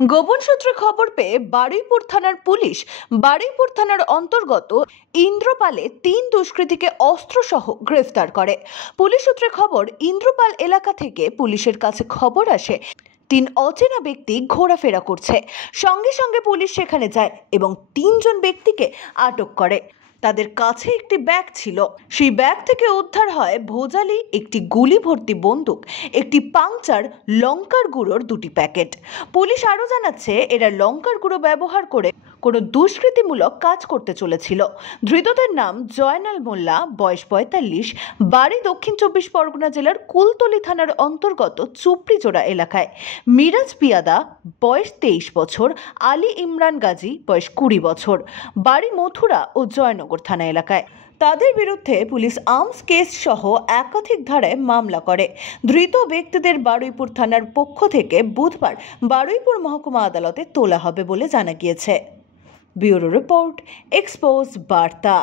গোপন সূত্রে খবর পেয়ে বারুইপুর থানার পুলিশ বারুইপুর থানার অন্তর্গত ইন্দ্রপালে 3 দুষ্কৃতীকে অস্ত্রসহ গ্রেফতার করে। পুলিশ সূত্রে খবর, ইন্দ্রপাল এলাকা থেকে পুলিশের কাছে খবর আসে 3 অচেনা ব্যক্তি ঘোরাফেরা করছে। সঙ্গে সঙ্গে পুলিশ সেখানে যায় এবং 3 জন ব্যক্তিকে আটক করে। তাদের কাছে একটি ব্যাগ ছিল, সেই ব্যাগ থেকে উদ্ধার হয় ভোজালি একটি গুলি ভর্তি বন্দুক, একটি পাংচার, লঙ্কার গুঁড়োর 2টি প্যাকেট। পুলিশ আরও জানাচ্ছে, এরা লঙ্কার গুঁড়ো ব্যবহার করে কোনো দুষ্কৃতিমূলক কাজ করতে চলেছিল। ধৃতদের নাম জয়নাল মোল্লা, বয়স 45, বাড়ি দক্ষিণ 24 পরগনা জেলার কুলতলি থানার অন্তর্গত চুপড়িজোড়া এলাকায়। মিরাজ পিয়াদা, বয়স 23 বছর, আলী ইমরান গাজী, বয়স 20 বছর, বাড়ি মথুরা ও জয়নগর থানা এলাকায়। তাদের বিরুদ্ধে পুলিশ আর্মস কেস সহ একাধিক ধারায় মামলা করে। ধৃত ব্যক্তিদের বারুইপুর থানার পক্ষ থেকে বুধবার বারুইপুর মহকুমা আদালতে তোলা হবে বলে জানা গিয়েছে। ব্যুরো রিপোর্ট, এক্সপোজ বার্তা।